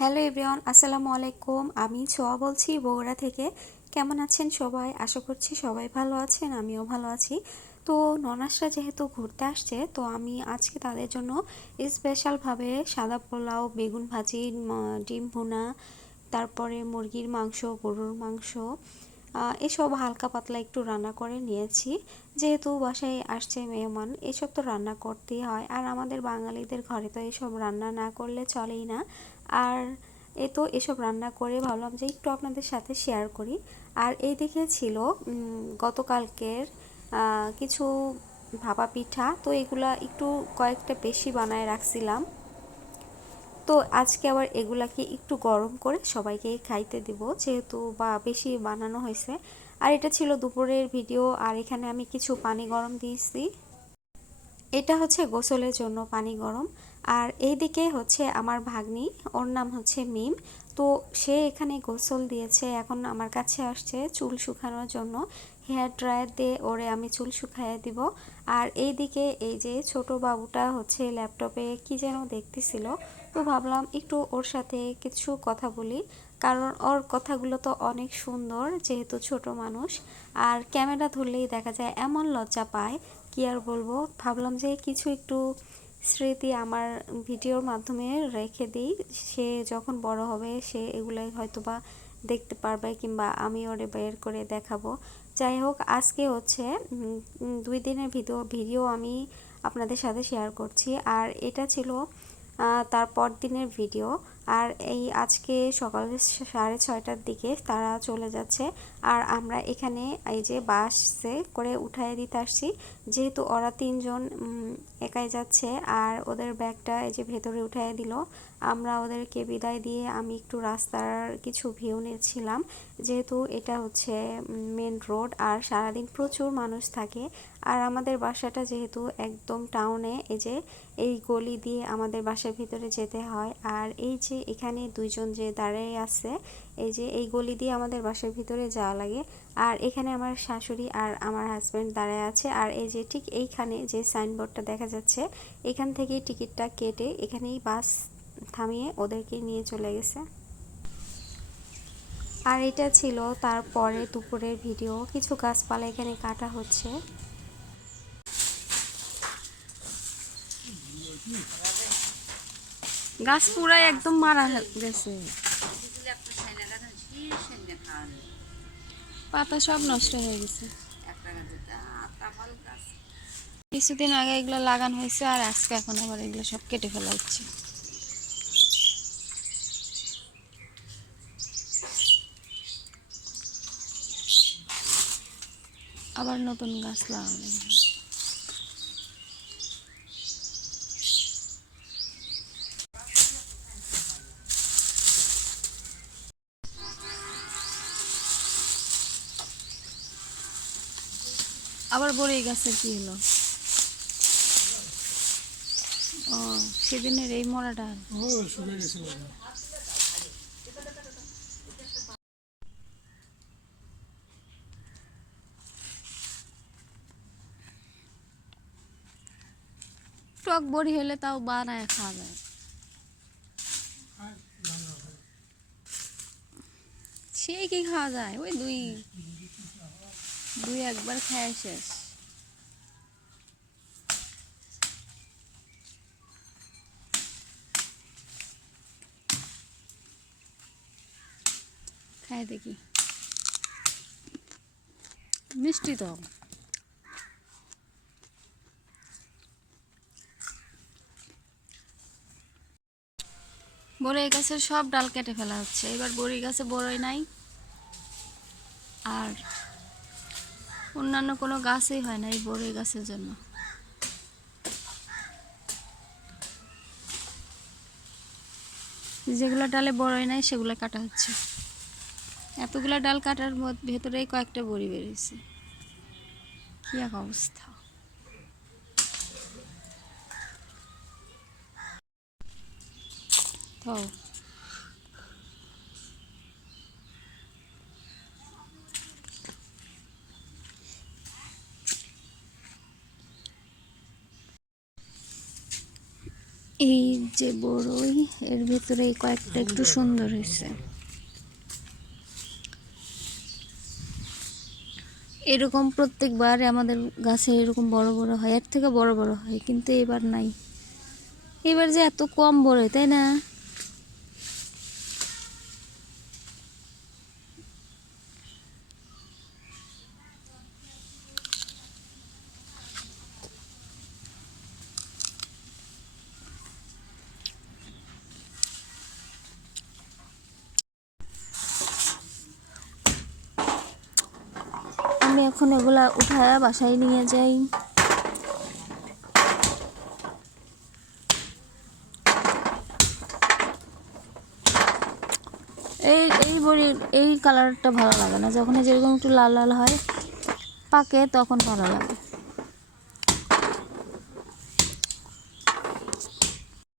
Hello everyone, আসসালামু আলাইকুম। আমি ছোয়া বলছি বগুড়া থেকে। কেমন আছেন সবাই? আশা করছি সবাই ভালো আছেন, আমিও ভালো আছি। তো ননাসরা যেহেতু ঘুরতে আসছে, তো আমি আজকে তাদের জন্য স্পেশালভাবে সাদা পোলাও, বেগুন ভাজি, ডিম ভুনা, তারপরে মুরগির মাংস, গরুর মাংস, এসব হালকা পাতলা একটু রান্না করে নিয়েছি। যেহেতু বাসায় আসছে মেহমান, এসব তো রান্না করতেই হয়, আর আমাদের বাঙালিদের ঘরে তো এসব রান্না না করলে চলেই না। আর তো এসব রান্না করে ভাবলাম যে একটু আপনাদের সাথে শেয়ার করি। আর এই দিকে ছিল গতকালকের কিছু ভাপা পিঠা, তো এগুলা একটু কয়েকটা বেশি বানায় রাখছিলাম। তো আজকে আবার এগুলাকে একটু গরম করে সবাইকে খাইতে দিব, যেহেতু বা বেশি বানানো হয়েছে। আর এটা ছিল দুপুরের ভিডিও। আর এখানে আমি কিছু পানি গরম দিয়েছি, এটা হচ্ছে গোসলের জন্য পানি গরম। আর এইদিকে হচ্ছে আমার ভাগ্নি, ওর নাম হচ্ছে মিম। তো সে এখানে গোসল দিয়েছে, এখন আমার কাছে আসছে চুল শুকানোর জন্য। হেয়ার ড্রায়ার দিয়ে ওরে আমি চুল শুকাইয়ে দিব। আর এইদিকে এই যে ছোট বাবুটা হচ্ছে ল্যাপটপে কি যেন দেখতেছিল, তো ভাবলাম একটু ওর সাথে কিছু কথা বলি, কারণ ওর কথাগুলো তো অনেক সুন্দর, যেহেতু ছোট মানুষ। আর ক্যামেরা ধরলেই দেখা যায় এমন লজ্জা পায়, কি আর বলবো। ভাবলাম যে কিছু একটু স্মৃতি আমার ভিডিওর মাধ্যমে রেখে দিই, সে যখন বড় হবে সে এগুলাই হয়তোবা দেখতে পারবে, কিংবা আমি ওরে বের করে দেখাবো। যাই হোক, আজকে হচ্ছে 2 দিনের ভিডিও আমি আপনাদের সাথে শেয়ার করছি। আর এটা ছিল তার পর দিনের ভিডিও। আর এই আজকে সকাল 6:30টার দিকে তারা চলে যাচ্ছে। আর আমরা এখানে এই যে বাসে করে উঠায় দিতে আসছি, যেহেতু ওরা 3জন একাই যাচ্ছে। আর ওদের ব্যাগটা এই যে ভেতরে উঠায় দিল। আমরা ওদেরকে বিদায় দিয়ে আমি একটু রাস্তার কিছু ভিউ নিচ্ছিলাম, যেহেতু এটা হচ্ছে মেন রোড আর সারাদিন প্রচুর মানুষ থাকে। আর আমাদের বাসাটা যেহেতু একদম টাউনে, এই যে এই গলি দিয়ে আমাদের বাসার ভিতরে যেতে হয়। আর এই যে এখানে 2জন যে দাঁড়িয়ে আছে, এই যে এই গলি দিয়ে আমাদের বাসার ভিতরে যাওয়া লাগে। আর এখানে আমার শাশুড়ি আর আমার হাজব্যান্ড দাঁড়ায় আছে। আর এই যে ঠিক এইখানে যে সাইনবোর্ডটা দেখা যাচ্ছে, এখান থেকেই টিকিটটা কেটে এখানেই বাস থামিয়ে ওদেরকে নিয়ে চলে গেছে। আর এটা ছিল তারপরে দুপুরের ভিডিও। কিছু গাছপালা এখানে কাটা হচ্ছে। গাছ পুরাই একদম মারা গেছে, পাতা সব নষ্ট হয়ে গেছে। কিছুদিন আগে এগুলো লাগানো হয়েছে, আর আজকে এখন আবার এগুলো সব কেটে ফেলা হচ্ছে। আবার নতুন গাছ লাগানো। আবার বড়ই গাছের কি হলো? ও, সেদিনের এই মরাটা। টক বড়ি হলে তাও বানায় খাওয়া যায়। সে কি খাওয়া যায়? ওই দুই দুই একবার খায় শেষ। খায় দেখি, মিষ্টি তো। বড়ই গাছের সব ডাল কেটে ফেলা হচ্ছে, এবার বড়ই গাছে বড়ই নাই। আর অন্যান্য কোনো গাছই হয় না এই বড়ই গাছের জন্য। যেগুলো ডালে বড়ই নাই সেগুলো কাটা হচ্ছে। এতগুলা ডাল কাটার ভেতরেই কয়েকটা বড়ি বেরিয়েছে। কি এক অবস্থা! তো এই যে বড়ই, এর ভিতরে এই কয়েকটা একটু সুন্দর হয়েছে। এরকম প্রত্যেকবার আমাদের গাছে এরকম বড় বড় হয়, এর থেকে বড় বড় হয়, কিন্তু এবার নাই। এবার যে এত কম বড় হয়, তাই না? আমি এখন এগুলা উঠায় বাসায় নিয়ে যাই। এই এই বড়ির এই কালারটা ভালো লাগে না, যখন যেরকম একটু লাল লাল হয় পাকে তখন ভালো লাগে।